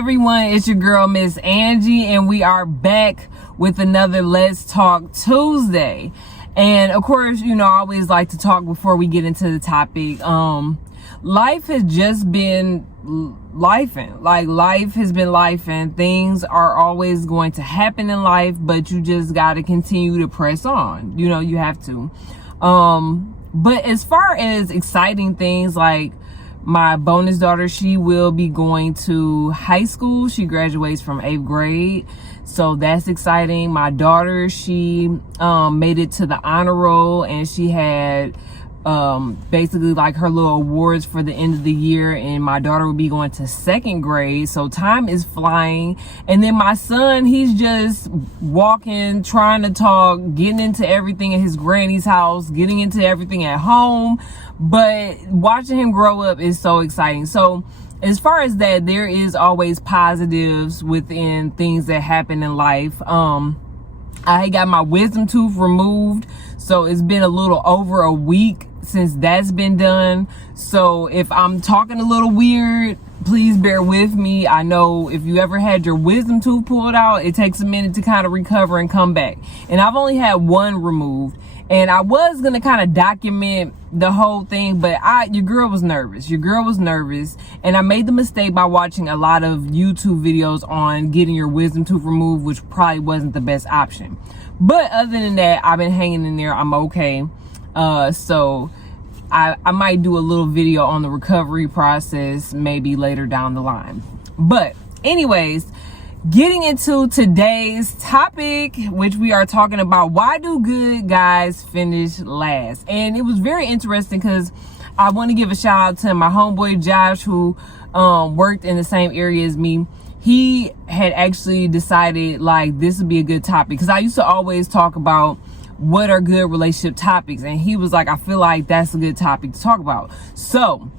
everyone, it's your girl Miss Angie, and we are back with another Let's Talk Tuesday. And of course, you know, I always like to talk before we get into the topic. Life has just been lifing. Like, life has been lifing. Things are always going to happen in life, but you just got to continue to press on. You know, you have to. But as far as exciting things, like my bonus daughter, she will be going to high school. She graduates from 8th grade. So that's exciting. My daughter, she made it to the honor roll, and she had basically like her little awards for the end of the year, and my daughter will be going to 2nd grade. So time is flying. And then my son, he's just walking, trying to talk, getting into everything at his granny's house, getting into everything at home. But watching him grow up is so exciting. So as far as that, there is always positives within things that happen in life. I got my wisdom tooth removed, so it's been a little over a week since that's been done. So if I'm talking a little weird, please bear with me. I know if you ever had your wisdom tooth pulled out, it takes a minute to kind of recover and come back. And I've only had one removed. And I was going to kind of document the whole thing, but your girl was nervous. And I made the mistake by watching a lot of YouTube videos on getting your wisdom tooth removed, which probably wasn't the best option. But other than that, I've been hanging in there. I'm okay. So I might do a little video on the recovery process maybe later down the line. But anyways, getting into today's topic, which we are talking about, why do good guys finish last? And it was very interesting because I want to give a shout out to my homeboy Josh, who worked in the same area as me. He had actually decided like this would be a good topic, because I used to always talk about what are good relationship topics, and he was like, I feel like that's a good topic to talk about. So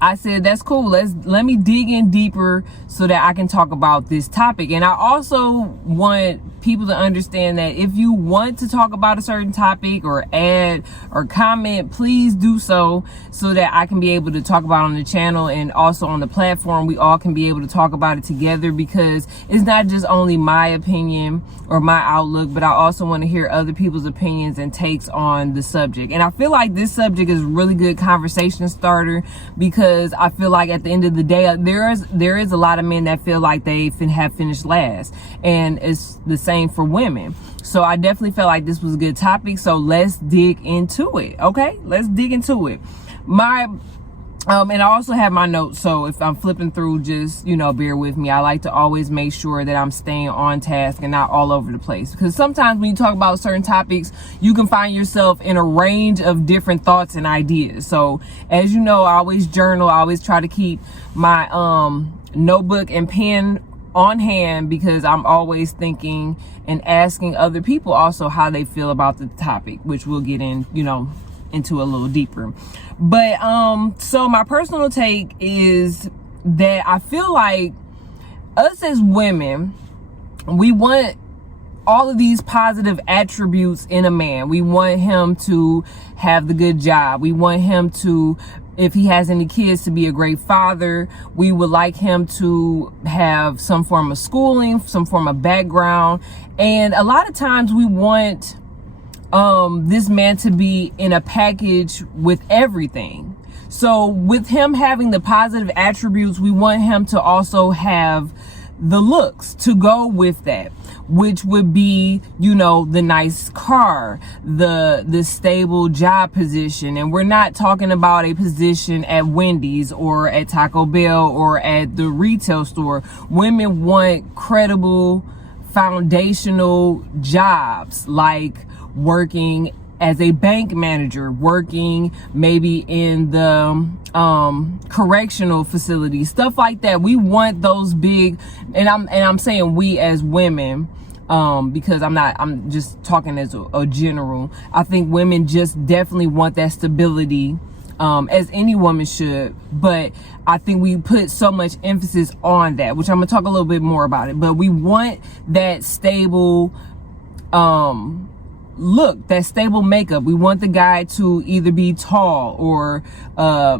I said, that's cool. Let me dig in deeper so that I can talk about this topic. And I also want people to understand that if you want to talk about a certain topic or add or comment, please do so that I can be able to talk about it on the channel and also on the platform. We all can be able to talk about it together, because it's not just only my opinion or my outlook, but I also want to hear other people's opinions and takes on the subject. And I feel like this subject is a really good conversation starter, because I feel like at the end of the day, there is a lot of men that feel like they have finished last, and it's the same for women. So I definitely felt like this was a good topic. So let's dig into it. Okay, let's dig into it. And I also have my notes, so if I'm flipping through, just, you know, bear with me. I like to always make sure that I'm staying on task and not all over the place, because sometimes when you talk about certain topics, you can find yourself in a range of different thoughts and ideas. So as you know, I always journal. I always try to keep my notebook and pen on hand, because I'm always thinking and asking other people also how they feel about the topic, which we'll get in, you know, into a little deeper. But so my personal take is that I feel like us as women, we want all of these positive attributes in a man. We want him to have the good job. We want him to, if he has any kids, to be a great father. We would like him to have some form of schooling, some form of background. And a lot of times we want this man to be in a package with everything. So with him having the positive attributes, we want him to also have the looks to go with that, which would be, you know, the nice car, the stable job position. And we're not talking about a position at Wendy's or at Taco Bell or at the retail store. Women want credible, foundational jobs, like working as a bank manager, working maybe in the correctional facility, stuff like that. We want those big, and I'm saying we as women, because I'm just talking as a general. I think women just definitely want that stability, as any woman should. But I think we put so much emphasis on that, which I'm gonna talk a little bit more about it. But we want that stable, look, that stable makeup. We want the guy to either be tall or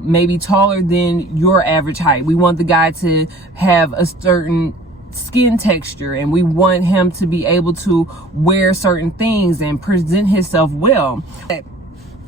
maybe taller than your average height. We want the guy to have a certain skin texture, and we want him to be able to wear certain things and present himself well.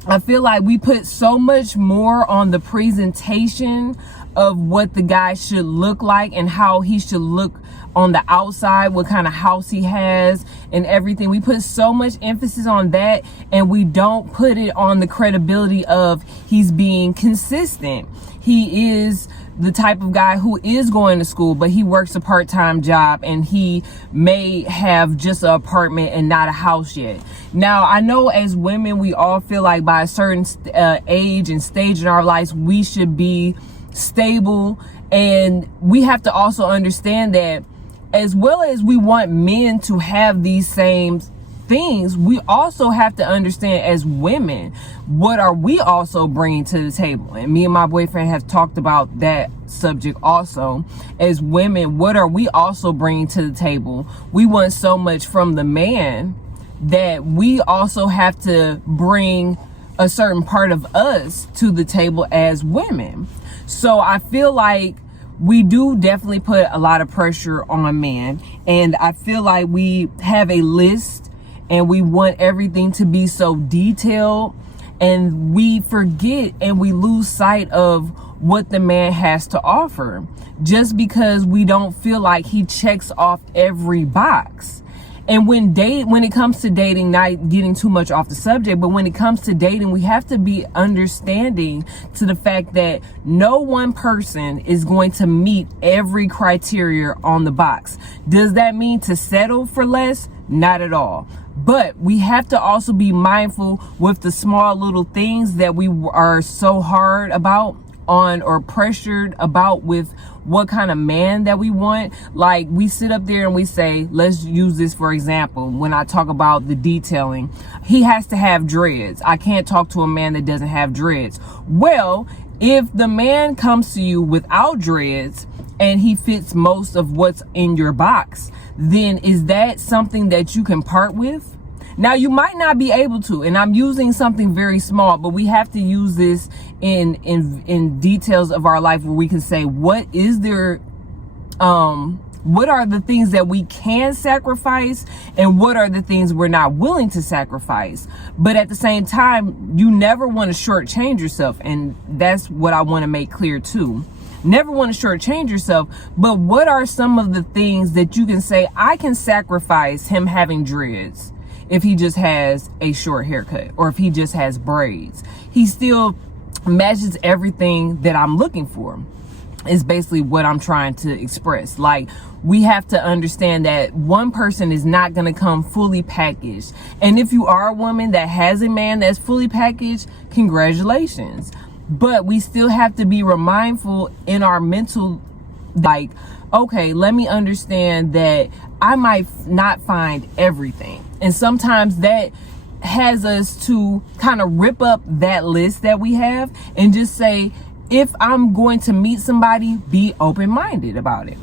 I feel like we put so much more on the presentation of what the guy should look like and how he should look on the outside, what kind of house he has and everything. We put so much emphasis on that, and we don't put it on the credibility of he's being consistent. He is the type of guy who is going to school, but he works a part-time job, and he may have just an apartment and not a house yet. Now, I know as women, we all feel like by a certain age and stage in our lives, we should be stable, and we have to also understand that as well as we want men to have these same things, we also have to understand as women, what are we also bringing to the table? And me and my boyfriend have talked about that subject also. As women, what are we also bringing to the table? We want so much from the man that we also have to bring a certain part of us to the table as women. So I feel like we do definitely put a lot of pressure on a man, and I feel like we have a list and we want everything to be so detailed, and we forget and we lose sight of what the man has to offer just because we don't feel like he checks off every box. And when it comes to dating, not getting too much off the subject, but when it comes to dating, we have to be understanding to the fact that no one person is going to meet every criteria on the box. Does that mean to settle for less? Not at all. But we have to also be mindful with the small little things that we are so hard about on or pressured about with what kind of man that we want. Like, we sit up there and we say, let's use this for example, when I talk about the detailing, he has to have dreads. I can't talk to a man that doesn't have dreads. Well, if the man comes to you without dreads and he fits most of what's in your box, then is that something that you can part with? Now, you might not be able to, and I'm using something very small, but we have to use this in details of our life where we can say, what are the things that we can sacrifice, and what are the things we're not willing to sacrifice? But at the same time, you never want to shortchange yourself, and that's what I want to make clear too. Never want to shortchange yourself, but what are some of the things that you can say, I can sacrifice him having dreads if he just has a short haircut, or if he just has braids? He still matches everything that I'm looking for, is basically what I'm trying to express. Like, we have to understand that one person is not going to come fully packaged. And if you are a woman that has a man that's fully packaged, congratulations. But we still have to be mindful in our mental, like, okay, let me understand that I might not find everything. And sometimes that has us to kind of rip up that list that we have and just say, if I'm going to meet somebody, be open-minded about it.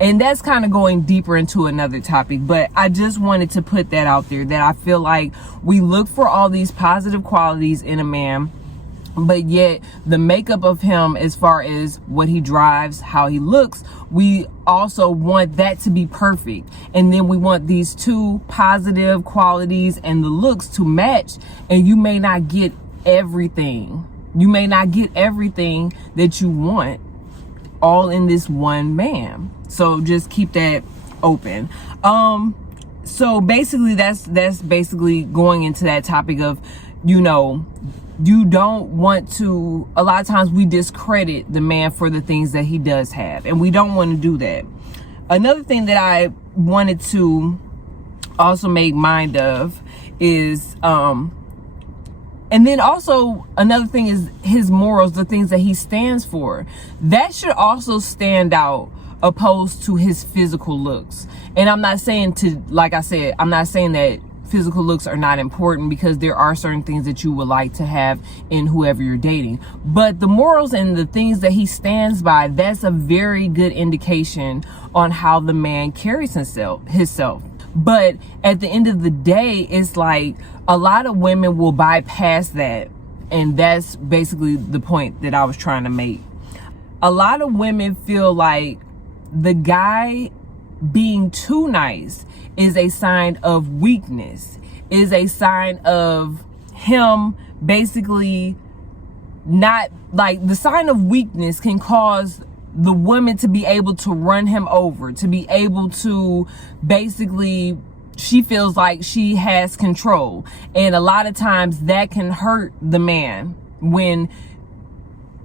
And that's kind of going deeper into another topic, but I just wanted to put that out there, that I feel like we look for all these positive qualities in a man, but yet the makeup of him, as far as what he drives, how he looks, we also want that to be perfect. And then we want these two positive qualities and the looks to match, and you may not get everything. You may not get everything that you want all in this one man. So just keep that open. So basically that's basically going into that topic of, you know, you don't want to, a lot of times we discredit the man for the things that he does have, and we don't want to do that. Another thing that I wanted to also make mind of is, and then also another thing is his morals, the things that he stands for. That should also stand out opposed to his physical looks. And I'm not saying to, like I said, I'm not saying that physical looks are not important, because there are certain things that you would like to have in whoever you're dating. But the morals and the things that he stands by, that's a very good indication on how the man carries himself. But at the end of the day, it's like a lot of women will bypass that. And that's basically the point that I was trying to make. A lot of women feel like the guy being too nice is a sign of weakness, is a sign of him basically not, like, the sign of weakness can cause the woman to be able to run him over, to be able to basically, she feels like she has control. And a lot of times that can hurt the man when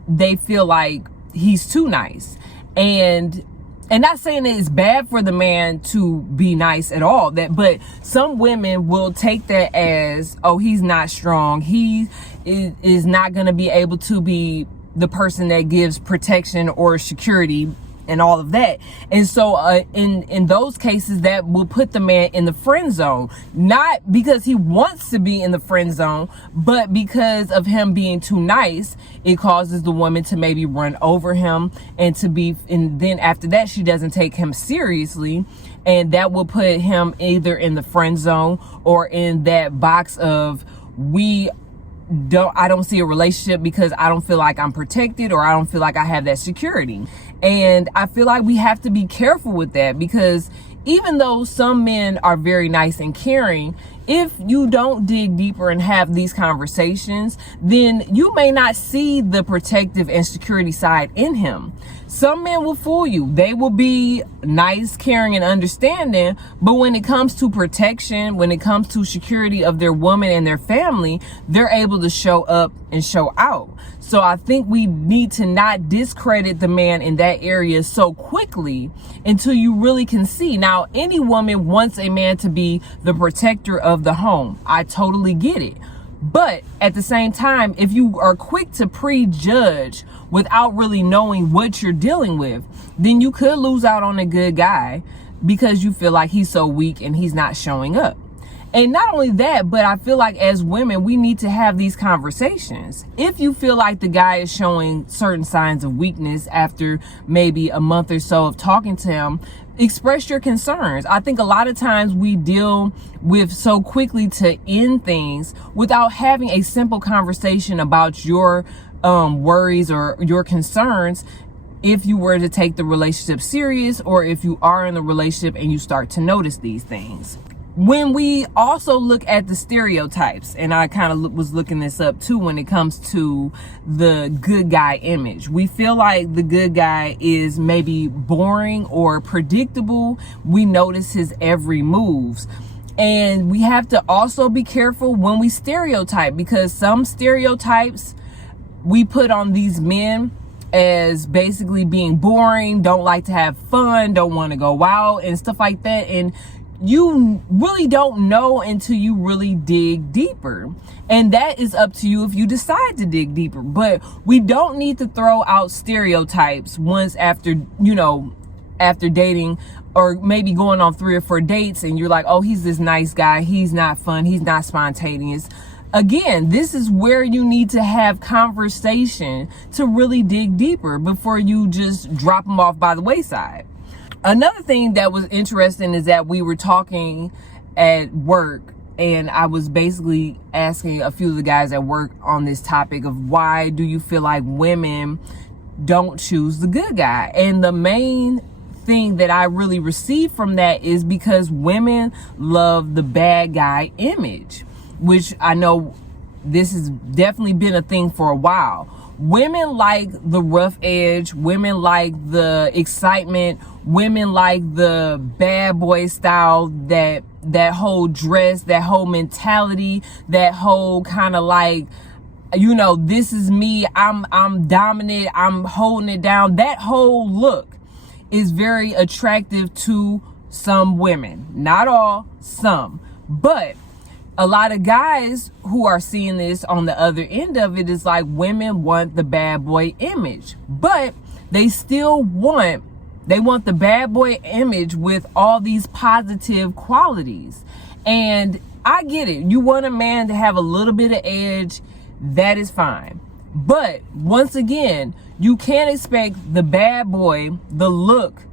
they feel like he's too nice. And not saying that it's bad for the man to be nice at all, but some women will take that as, oh, he's not strong. He is not going to be able to be the person that gives protection or security and all of that. And so in those cases, that will put the man in the friend zone, not because he wants to be in the friend zone, but because of him being too nice. It causes the woman to maybe run over him, and then after that, she doesn't take him seriously, and that will put him either in the friend zone or in that box of, I don't see a relationship because I don't feel like I'm protected, or I don't feel like I have that security. And I feel like we have to be careful with that, because even though some men are very nice and caring, if you don't dig deeper and have these conversations, then you may not see the protective and security side in him. Some men will fool you. They will be nice, caring, and understanding, but when it comes to protection, when it comes to security of their woman and their family, they're able to show up and show out. So I think we need to not discredit the man in that area so quickly until you really can see. Now, any woman wants a man to be the protector of the home. I totally get it. But at the same time, if you are quick to prejudge without really knowing what you're dealing with, then you could lose out on a good guy because you feel like he's so weak and he's not showing up. And not only that, but I feel like as women, we need to have these conversations. If you feel like the guy is showing certain signs of weakness after maybe a month or so of talking to him, express your concerns. I think a lot of times we deal with so quickly to end things without having a simple conversation about your worries or your concerns, if you were to take the relationship serious, or if you are in a relationship and you start to notice these things. When we also look at the stereotypes, and I kind of was looking this up too, when it comes to the good guy image, we feel like the good guy is maybe boring or predictable. We notice his every moves. And we have to also be careful when we stereotype, because some stereotypes we put on these men as basically being boring, don't like to have fun, don't want to go out and stuff like that. And you really don't know until you really dig deeper. And that is up to you if you decide to dig deeper. But we don't need to throw out stereotypes once after dating, or maybe going on 3 or 4 dates, and you're like, oh, he's this nice guy, he's not fun, he's not spontaneous. Again, this is where you need to have conversation to really dig deeper before you just drop them off by the wayside. Another thing that was interesting is that we were talking at work, and I was basically asking a few of the guys at work on this topic of, why do you feel like women don't choose the good guy? And the main thing that I really received from that is because women love the bad guy image, which I know this has definitely been a thing for a while. Women like the rough edge, women like the excitement, women like the bad boy style, that whole dress, that whole mentality, that whole kind of like, this is me, I'm dominant, I'm holding it down. That whole look is very attractive to some women. Not all, some. But a lot of guys who are seeing this on the other end of it is like, women want the bad boy image, but they still want the bad boy image with all these positive qualities. And I get it. You want a man to have a little bit of edge. That is fine. But once again, you can't expect the bad boy, the look,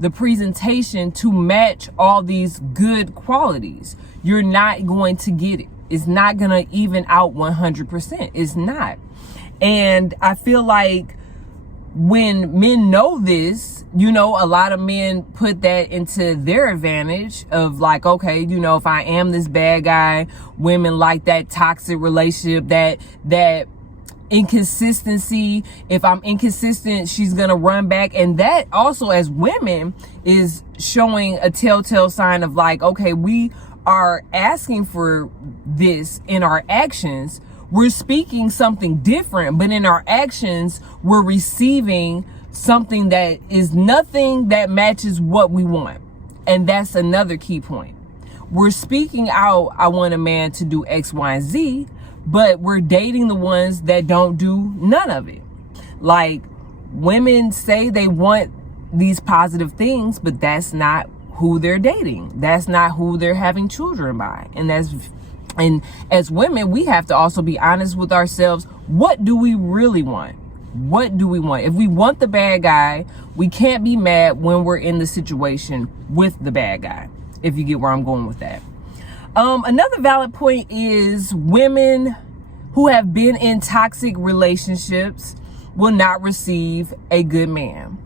the presentation to match all these good qualities, you're not going to get it. It's not going to even out 100%. It's not. And I feel like when men know this, you know, a lot of men put that into their advantage of like, okay, you know, if I am this bad guy, women like that toxic relationship, that inconsistency. If I'm inconsistent, she's gonna run back. And that also, as women, is showing a telltale sign of like, okay, we are asking for this in our actions. We're speaking something different, but in our actions, we're receiving something that is nothing that matches what we want. And that's another key point. We're speaking out, I want a man to do X, Y, and Z, but we're dating the ones that don't do none of it. Like, women say they want these positive things, but that's not who they're dating. That's not who they're having children by. And as women, we have to also be honest with ourselves. What do we really want? What do we want? If we want the bad guy, we can't be mad when we're in the situation with the bad guy, if you get where I'm going with that. Another valid point is women who have been in toxic relationships will not receive a good man.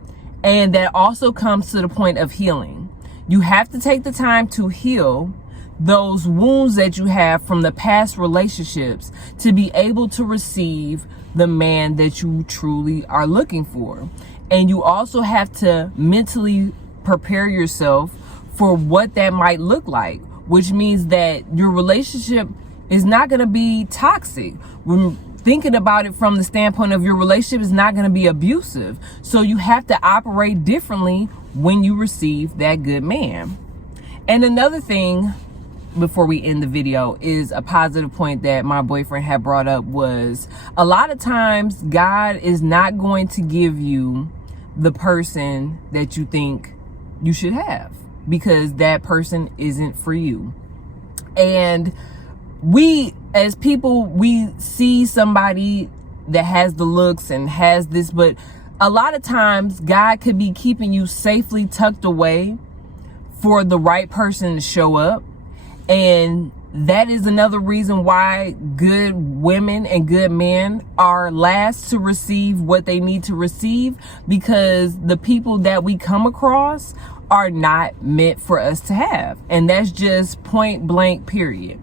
And that also comes to the point of healing. You have to take the time to heal those wounds that you have from the past relationships to be able to receive the man that you truly are looking for. And you also have to mentally prepare yourself for what that might look like, which means that your relationship is not going to be toxic. When thinking about it from the standpoint of your relationship is not going to be abusive. So you have to operate differently when you receive that good man. And another thing, before we end the video, is a positive point that my boyfriend had brought up was a lot of times God is not going to give you the person that you think you should have because that person isn't for you. And we as people, we see somebody that has the looks and has this, but a lot of times God could be keeping you safely tucked away for the right person to show up. And that is another reason why good women and good men are last to receive what they need to receive, because the people that we come across are not meant for us to have. And that's just point blank, period.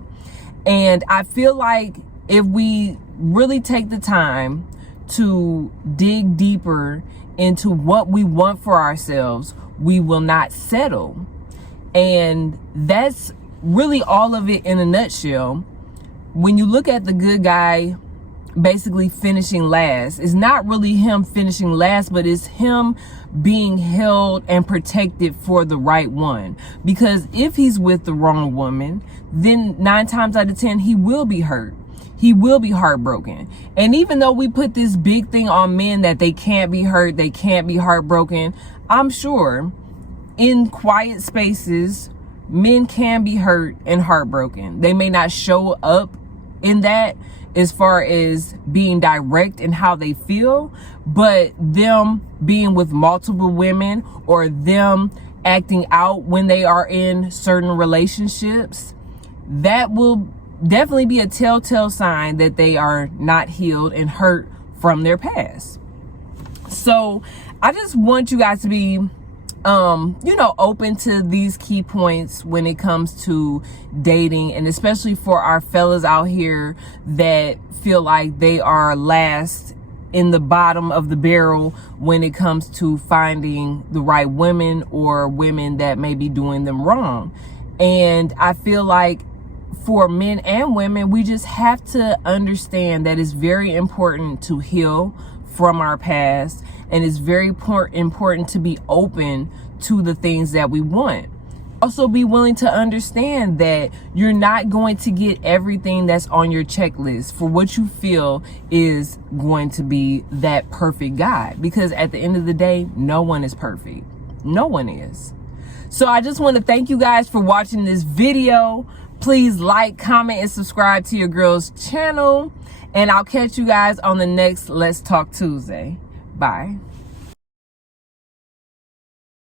And I feel like if we really take the time to dig deeper into what we want for ourselves, we will not settle. And that's really all of it in a nutshell. When you look at the good guy basically finishing last, it's not really him finishing last, but it's him being held and protected for the right one. Because if he's with the wrong woman, then 9 times out of 10 he will be hurt. He will be heartbroken. And even though we put this big thing on men that they can't be hurt, they can't be heartbroken, I'm sure in quiet spaces men can be hurt and heartbroken. They may not show up in that as far as being direct in how they feel, but them being with multiple women or them acting out when they are in certain relationships, that will definitely be a telltale sign that they are not healed and hurt from their past. So I just want you guys to be open to these key points when it comes to dating, and especially for our fellas out here that feel like they are last in the bottom of the barrel when it comes to finding the right women or women that may be doing them wrong. And I feel like for men and women, we just have to understand that it's very important to heal from our past, and it's very important to be open to the things that we want. Also be willing to understand that you're not going to get everything that's on your checklist for what you feel is going to be that perfect guy, because at the end of the day, no one is perfect. No one is. So I just want to thank you guys for watching this video. Please like, comment, and subscribe to your girl's channel. And I'll catch you guys on the next Let's Talk Tuesday. Bye.